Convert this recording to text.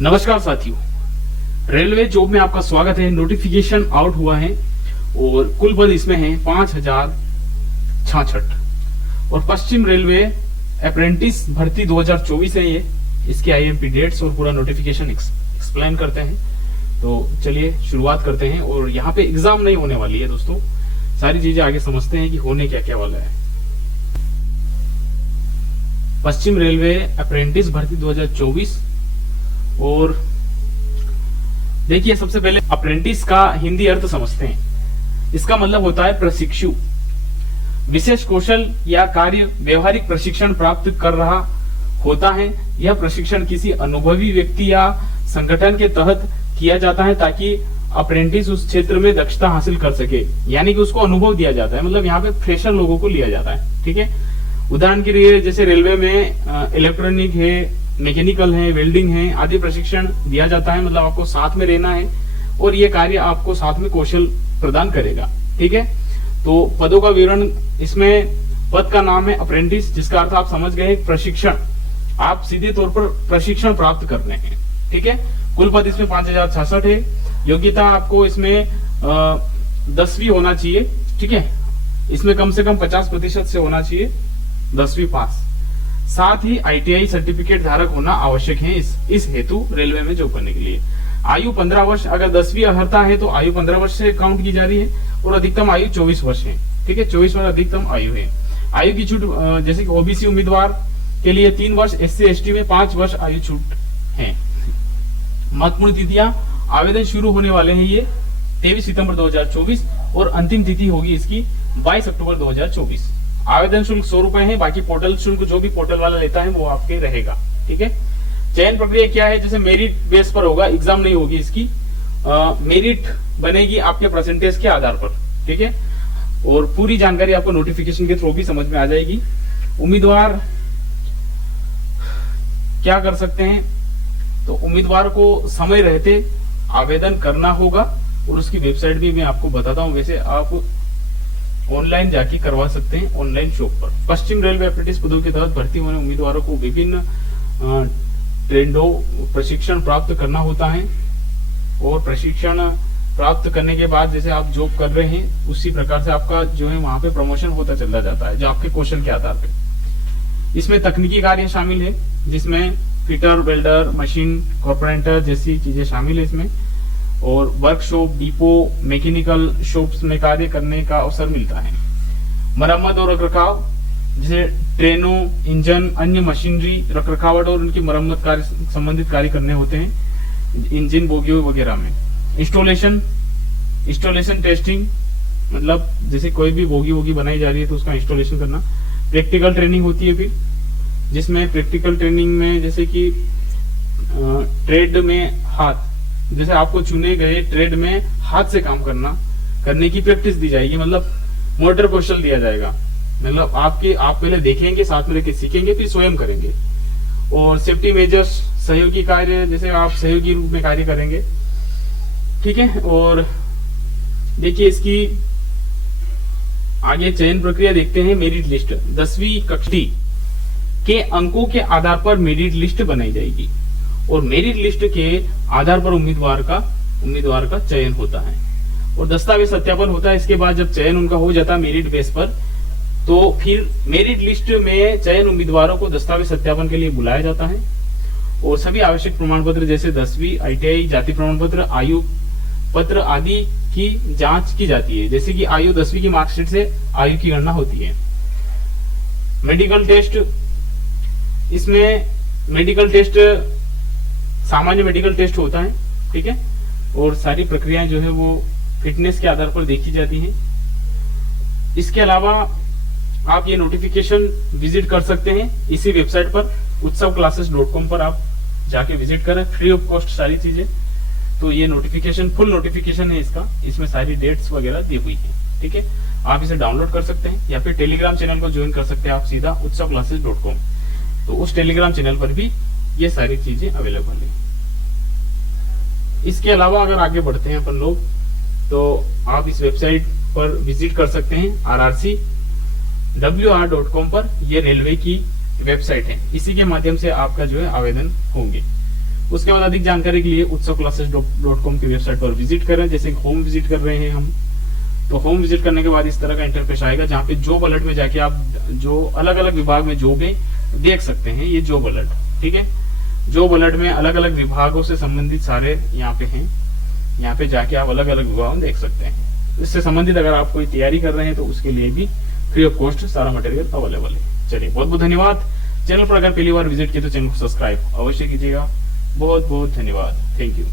नमस्कार साथियों, railway job में आपका स्वागत है। नोटिफिकेशन आउट हुआ है और कुल पद इसमें है 5066 और पश्चिम रेलवे अप्रेंटिस भर्ती 2024 है ये। इसके आईएमपी डेट्स और पूरा नोटिफिकेशन एक्सप्लेन करते हैं। तो चलिए शुरुआत करते हैं। और यहाँ पे एग्जाम नहीं होने वाली है दोस्तों, सारी चीजें आगे समझते हैं कि होने क्या क्या वाला है। पश्चिम रेलवे अप्रेंटिस भर्ती 2024। और देखिए, सबसे पहले अप्रेंटिस का हिंदी अर्थ समझते हैं। इसका मतलब होता है प्रशिक्षु, विशेष कौशल या कार्य व्यवहारिक प्रशिक्षण प्राप्त कर रहा होता है। यह प्रशिक्षण किसी अनुभवी व्यक्ति या संगठन के तहत किया जाता है ताकि अप्रेंटिस उस क्षेत्र में दक्षता हासिल कर सके, यानी कि उसको अनुभव दिया जाता है। मतलब यहाँ पे फ्रेशर लोगों को लिया जाता है। ठीक है, उदाहरण के लिए जैसे रेलवे में इलेक्ट्रॉनिक है, मैकेनिकल है, वेल्डिंग है आदि प्रशिक्षण दिया जाता है। मतलब आपको साथ में रहना है और ये कार्य आपको साथ में कौशल प्रदान करेगा। ठीक है, तो पदों का विवरण, इसमें पद का नाम है अप्रेंटिस, जिसका अर्थ आप समझ गए प्रशिक्षण। आप सीधे तौर पर प्रशिक्षण प्राप्त कर रहे हैं। ठीक है, कुल पद इसमें 5066 है। योग्यता आपको इसमें 10वीं होना चाहिए। ठीक है, इसमें कम से कम 50% से होना चाहिए 10वीं पास। साथ ही आईटीआई सर्टिफिकेट धारक होना आवश्यक है इस हेतु रेलवे में जॉब करने के लिए। आयु 15 वर्ष, अगर 10वीं अर्हता है तो आयु 15 वर्ष से काउंट की जा रही है और अधिकतम आयु 24 वर्ष है। ठीक है, 24 वर्ष अधिकतम आयु है। आयु की छूट जैसे कि ओबीसी उम्मीदवार के लिए 3 वर्ष, एससी एसटी में 5 वर्ष आयु छूट है। महत्वपूर्ण तिथियां, आवेदन शुरू होने वाले हैं ये 23 सितंबर 2024 और अंतिम तिथि होगी इसकी 22 अक्टूबर 2024। आवेदन शुल्क 100 रुपए है। बाकी पोर्टल शुल्क जो भी पोर्टल वाला लेता है वो आपके रहेगा। ठीक है, चयन प्रक्रिया क्या है, जैसे मेरिट बेस पर होगा, एग्जाम नहीं होगी इसकी। मेरिट बनेगी आपके परसेंटेज के आधार पर। ठीक है, और पूरी जानकारी आपको नोटिफिकेशन के थ्रू भी समझ में आ जाएगी। उम्मीदवार क्या कर सकते हैं, तो उम्मीदवार को समय रहते आवेदन करना होगा और उसकी वेबसाइट भी मैं आपको बताता हूँ। वैसे आप ऑनलाइन जाके करवा सकते हैं, ऑनलाइन शॉप पर। पश्चिम रेलवे अप्रेंटिस पदों के तहत भर्ती होने उम्मीदवारों को विभिन्न ट्रेंडों प्रशिक्षण प्राप्त करना होता है और प्रशिक्षण प्राप्त करने के बाद जैसे आप जॉब कर रहे हैं उसी प्रकार से आपका जो है वहां पे प्रमोशन होता चला जाता है, जो आपके कौशल के आधार पे। इसमें तकनीकी कार्य शामिल है, जिसमें फिटर, वेल्डर, मशीन कॉर्पोरेटर जैसी चीजें शामिल है इसमें। और वर्कशॉप, डिपो, मैकेनिकल शॉप्स में कार्य करने का अवसर मिलता है। मरम्मत और रखरखाव, जैसे ट्रेनों, इंजन, अन्य मशीनरी रखरखावट और उनकी मरम्मत कार्य संबंधित कार्य करने होते हैं इंजन बोगियों वगैरह में। इंस्टॉलेशन टेस्टिंग, मतलब जैसे कोई भी बोगी बनाई जा रही है तो उसका इंस्टॉलेशन करना। प्रैक्टिकल ट्रेनिंग होती है फिर, जिसमें प्रैक्टिकल ट्रेनिंग में जैसे कि ट्रेड में हाथ, जैसे आपको चुने गए ट्रेड में हाथ से काम करने की प्रैक्टिस दी जाएगी। मतलब मोटर कौशल दिया जाएगा। मतलब आप पहले देखेंगे, साथ में लेके सीखेंगे, फिर स्वयं करेंगे। और सेफ्टी मेजर्स, सहयोगी कार्य, जैसे आप सहयोगी रूप में कार्य करेंगे। ठीक है, और देखिए इसकी आगे चयन प्रक्रिया देखते हैं। मेरिट लिस्ट, 10वीं कक्षा के अंकों के आधार पर मेरिट लिस्ट बनाई जाएगी और मेरिट लिस्ट के आधार पर उम्मीदवार का चयन होता है और दस्तावेज सत्यापन होता है। इसके बाद जब चयन उनका हो जाता है मेरिट बेस पर, तो फिर मेरिट लिस्ट में चयन उम्मीदवारों को दस्तावेज सत्यापन के लिए बुलाया जाता है और सभी आवश्यक प्रमाण पत्र जैसे 10वीं, आईटीआई, जाति प्रमाण पत्र, आयु पत्र आदि की जांच की जाती है। जैसे कि आयु 10वीं की मार्कशीट से आयु की गणना होती है। मेडिकल टेस्ट, इसमें मेडिकल टेस्ट सामान्य मेडिकल टेस्ट होता है। ठीक है, और सारी प्रक्रियाएं जो है वो फिटनेस के आधार पर देखी जाती हैं। इसके अलावा आप ये नोटिफिकेशन विजिट कर सकते हैं इसी वेबसाइट पर utsavclasses.com पर आप जाके विजिट करें, फ्री ऑफ कॉस्ट सारी चीजें। तो ये नोटिफिकेशन फुल नोटिफिकेशन है इसका, इसमें सारी डेट्स वगैरह दी हुई है। ठीक है, आप इसे डाउनलोड कर सकते हैं या फिर टेलीग्राम चैनल को ज्वाइन कर सकते हैं आप सीधा utsavclasses.com। तो उस टेलीग्राम चैनल पर भी ये सारी चीजें अवेलेबल है। इसके अलावा अगर आगे बढ़ते हैं अपन लोग, तो आप इस वेबसाइट पर विजिट कर सकते हैं rrcwr.com पर। ये रेलवे की वेबसाइट है, इसी के माध्यम से आपका जो है आवेदन होंगे। उसके बाद अधिक जानकारी के लिए utsav-classes.com की वेबसाइट पर विजिट करें। जैसे होम विजिट कर रहे हैं हम, तो होम विजिट करने के बाद इस तरह का इंटरफेस आएगा, जहाँ पे जॉब अलर्ट में जाके आप जो अलग अलग विभाग में जॉबें देख सकते हैं। ये जॉब अलर्ट, ठीक है, जॉब अलर्ट में अलग अलग विभागों से संबंधित सारे यहाँ पे हैं। यहाँ पे जाके आप अलग अलग विभाग में देख सकते हैं। इससे संबंधित अगर आप कोई तैयारी कर रहे हैं तो उसके लिए भी फ्री ऑफ कॉस्ट सारा मटेरियल अवेलेबल है। चलिए, बहुत बहुत धन्यवाद। चैनल पर अगर पहली बार विजिट किया तो चैनल को सब्सक्राइब अवश्य कीजिएगा। बहुत बहुत धन्यवाद। Thank you.